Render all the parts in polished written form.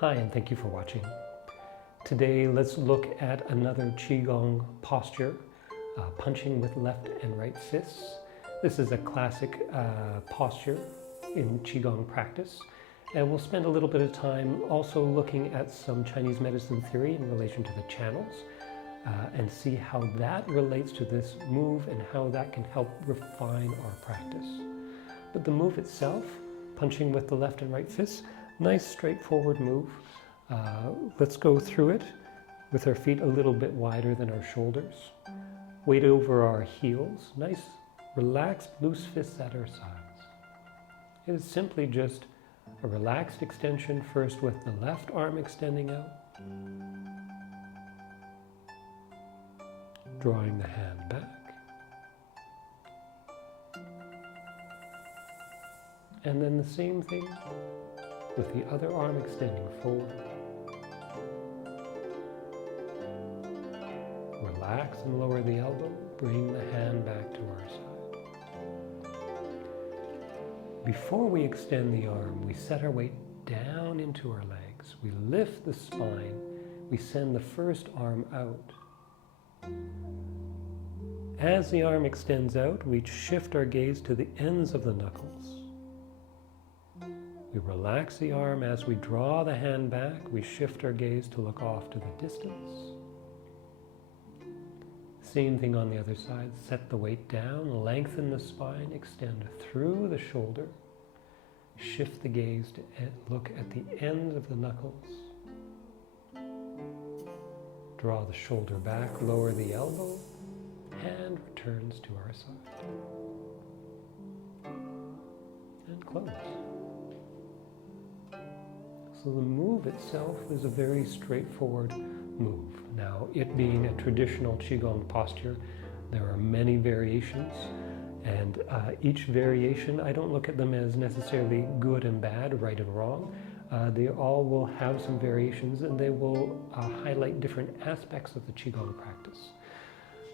Hi, and thank you for watching. Today, let's look at another Qigong posture, punching with left and right fists. This is a classic posture in Qigong practice. And we'll spend a little bit of time also looking at some Chinese medicine theory in relation to the channels and see how that relates to this move and how that can help refine our practice. But the move itself, punching with the left and right fists, nice straightforward move. Let's go through it with our feet a little bit wider than our shoulders. Weight over our heels. Nice, relaxed, loose fists at our sides. It is simply just a relaxed extension, first with the left arm extending out, drawing the hand back, and then the same thing with the other arm extending forward. Relax and lower the elbow, bring the hand back to our side. Before we extend the arm, we set our weight down into our legs. We lift the spine. We send the first arm out. As the arm extends out, we shift our gaze to the ends of the knuckles. We relax the arm as we draw the hand back. We shift our gaze to look off to the distance. Same thing on the other side. Set the weight down, lengthen the spine, extend through the shoulder. Shift the gaze to look at the ends of the knuckles. Draw the shoulder back, lower the elbow. Hand returns to our side. And close. So the move itself is a very straightforward move. Now, it being a traditional Qigong posture, there are many variations, and each variation, I don't look at them as necessarily good and bad, right and wrong. They all will have some variations, and they will highlight different aspects of the Qigong practice.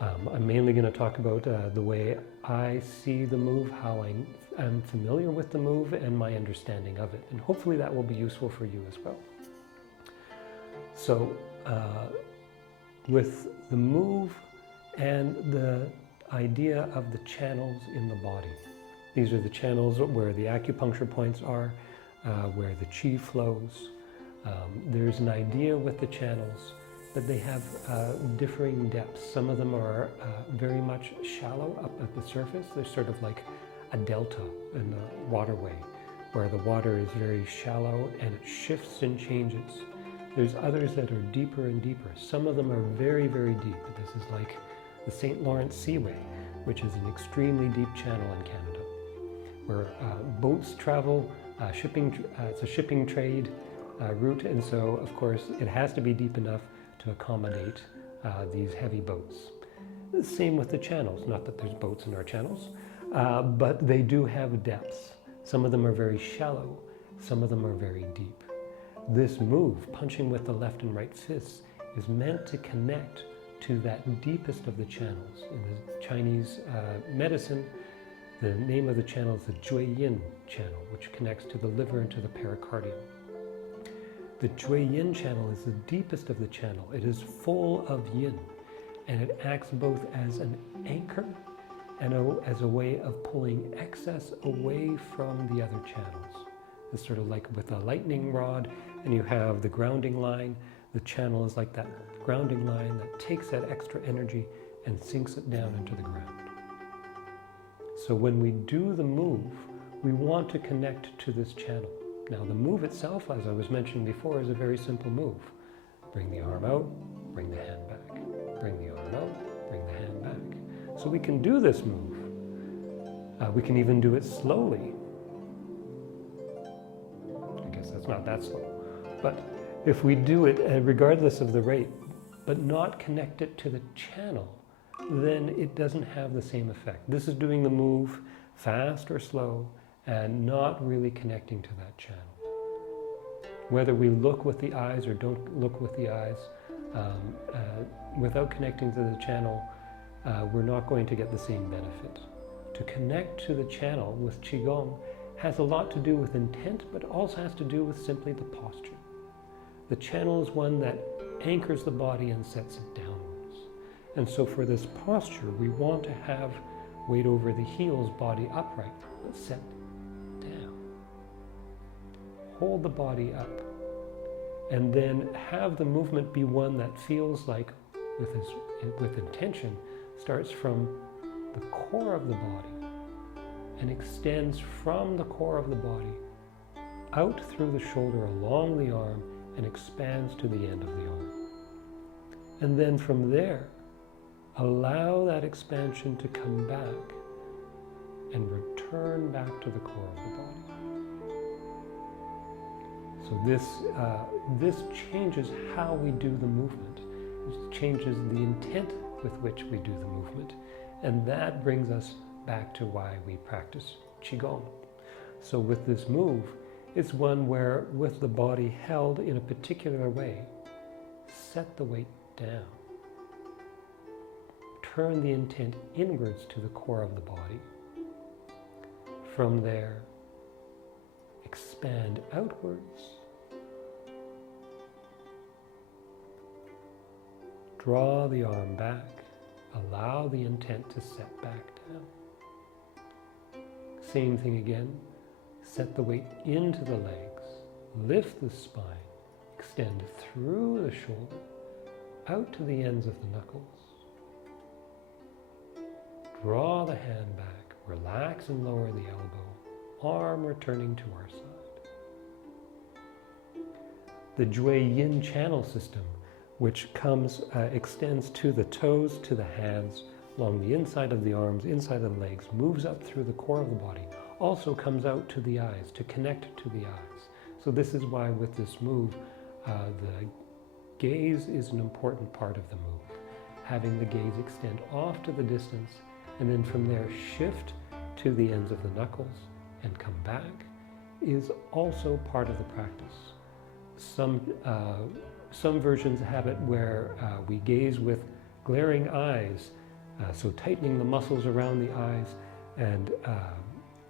I'm mainly going to talk about the way I see the move, how I'm familiar with the move, and my understanding of it. And hopefully that will be useful for you as well. So, with the move and the idea of the channels in the body. These are the channels where the acupuncture points are, where the qi flows. There's an idea with the channels that they have differing depths. Some of them are very much shallow up at the surface. They're sort of like a delta in the waterway, where the water is very shallow and it shifts and changes. There's others that are deeper and deeper. Some of them are very, very deep. This is like the St. Lawrence Seaway, which is an extremely deep channel in Canada, where boats travel, it's a shipping trade route, and so, of course, it has to be deep enough to accommodate these heavy boats. The same with the channels, not that there's boats in our channels, but they do have depths. Some of them are very shallow, some of them are very deep. This move, punching with the left and right fists, is meant to connect to that deepest of the channels. In the Chinese medicine, the name of the channel is the Jue Yin channel, which connects to the liver and to the pericardium. The Jue Yin channel is the deepest of the channel. It is full of yin, and it acts both as an anchor and as a way of pulling excess away from the other channels. It's sort of like with a lightning rod, and you have the grounding line. The channel is like that grounding line that takes that extra energy and sinks it down into the ground. So when we do the move, we want to connect to this channel. Now the move itself, as I was mentioning before, is a very simple move. Bring the arm out, bring the hand back. Bring the arm out, bring the hand back. So we can do this move. We can even do it slowly. I guess that's not that slow. But if we do it regardless of the rate, but not connect it to the channel, then it doesn't have the same effect. This is doing the move fast or slow and not really connecting to that channel. Whether we look with the eyes or don't look with the eyes, without connecting to the channel, we're not going to get the same benefit. To connect to the channel with Qigong has a lot to do with intent, but also has to do with simply the posture. The channel is one that anchors the body and sets it downwards. And so for this posture, we want to have weight over the heels, body upright, but set down. Hold the body up. And then have the movement be one that feels like, with intention, starts from the core of the body and extends from the core of the body out through the shoulder, along the arm, and expands to the end of the arm. And then from there, allow that expansion to come back and return back to the core of the body. So this changes how we do the movement. It changes the intent with which we do the movement. And that brings us back to why we practice Qigong. So with this move, it's one where, with the body held in a particular way, set the weight down. Turn the intent inwards to the core of the body. From there, expand outwards. Draw the arm back. Allow the intent to set back down. Same thing again. Set the weight into the legs. Lift the spine. Extend through the shoulder, out to the ends of the knuckles. Draw the hand back. Relax and lower the elbow. Arm returning to our side. The Jue Yin channel system, which extends to the toes, to the hands, along the inside of the arms, inside of the legs, moves up through the core of the body, also comes out to the eyes, to connect to the eyes. So this is why with this move, the gaze is an important part of the move. Having the gaze extend off to the distance, and then from there shift to the ends of the knuckles and come back, is also part of the practice. Some versions have it where we gaze with glaring eyes, so tightening the muscles around the eyes and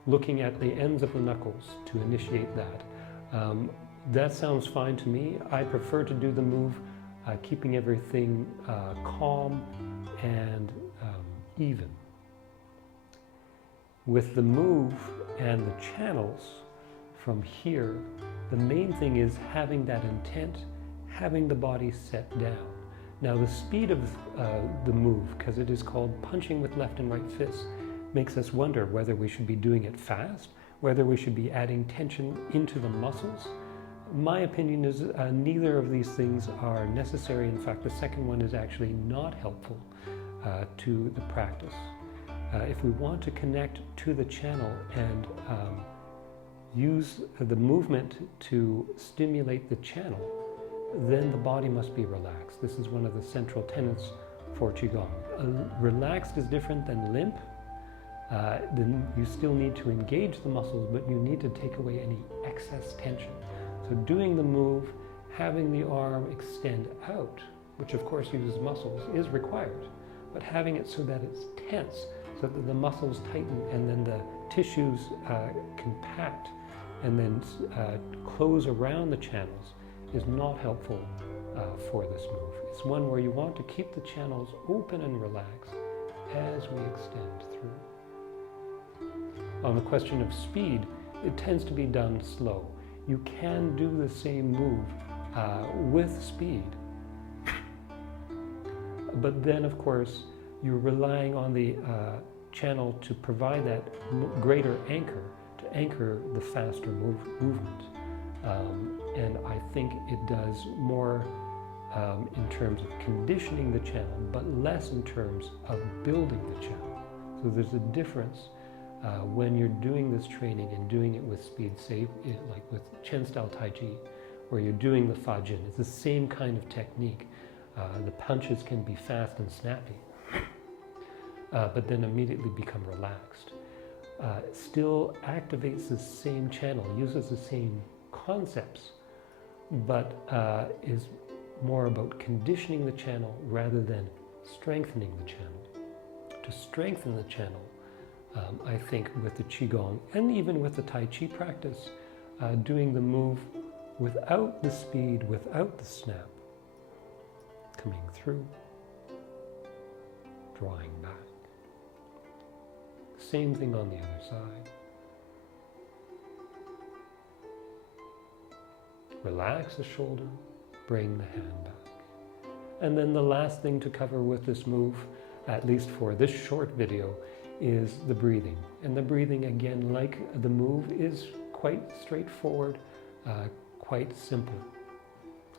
looking at the ends of the knuckles to initiate that. That sounds fine to me. I prefer to do the move keeping everything calm and even. With the move and the channels from here, the main thing is having that intent, having the body set down. Now the speed of the move, because it is called punching with left and right fists, makes us wonder whether we should be doing it fast, whether we should be adding tension into the muscles. My opinion is neither of these things are necessary. In fact, the second one is actually not helpful to the practice. If we want to connect to the channel and use the movement to stimulate the channel, then the body must be relaxed. This is one of the central tenets for Qigong. Relaxed is different than limp. Then you still need to engage the muscles, but you need to take away any excess tension. So doing the move, having the arm extend out, which of course uses muscles, is required, but having it so that it's tense, so that the muscles tighten and then the tissues compact and then close around the channels is not helpful for this move. It's one where you want to keep the channels open and relaxed as we extend through. On the question of speed, it tends to be done slow. You can do the same move with speed, but then of course you're relying on the channel to provide that greater anchor, to anchor the faster movement. And I think it does more in terms of conditioning the channel, but less in terms of building the channel. So there's a difference when you're doing this training and doing it with speed, say like with Chen style Tai Chi, where you're doing the Fa Jin. It's the same kind of technique. The punches can be fast and snappy, but then immediately become relaxed. Still activates the same channel, uses the same concepts, but is more about conditioning the channel rather than strengthening the channel. To strengthen the channel, I think with the Qigong and even with the Tai Chi practice, doing the move without the speed, without the snap. Coming through, drawing back. Same thing on the other side. Relax the shoulder, bring the hand back. And then the last thing to cover with this move, at least for this short video, is the breathing. And the breathing, again, like the move, is quite straightforward, quite simple.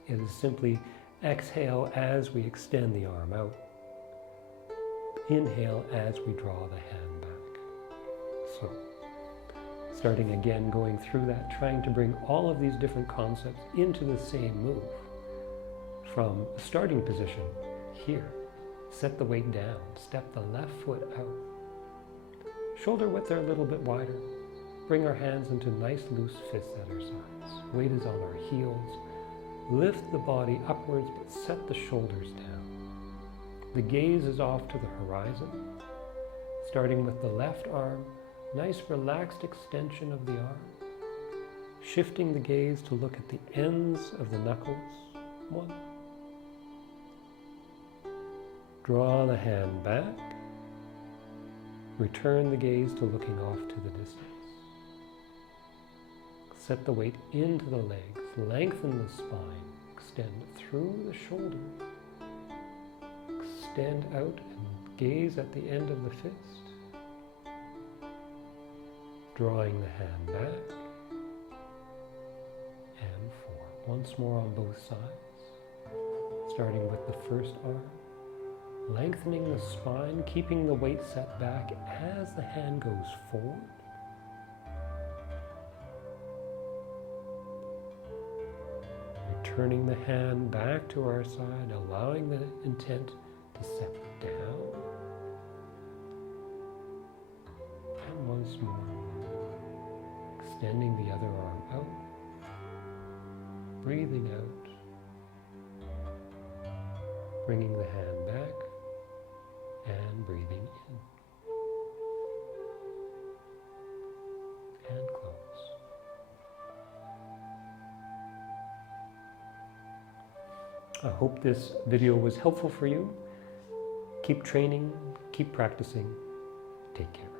It is simply exhale as we extend the arm out. Inhale as we draw the hand back. So, starting again, going through that, trying to bring all of these different concepts into the same move. From a starting position, here, set the weight down, step the left foot out. Shoulder width are a little bit wider. Bring our hands into nice loose fists at our sides. Weight is on our heels. Lift the body upwards, but set the shoulders down. The gaze is off to the horizon. Starting with the left arm, nice relaxed extension of the arm. Shifting the gaze to look at the ends of the knuckles. 1. Draw the hand back. Return the gaze to looking off to the distance. Set the weight into the legs. Lengthen the spine. Extend through the shoulders. Extend out and gaze at the end of the fist. Drawing the hand back. And 4. Once more on both sides. Starting with the first arm. Lengthening the spine, keeping the weight set back as the hand goes forward. Returning the hand back to our side, allowing the intent to set down. And once more, extending the other arm out, breathing out, bringing the hand back, and breathing in. And close. I hope this video was helpful for you. Keep training, keep practicing. Take care.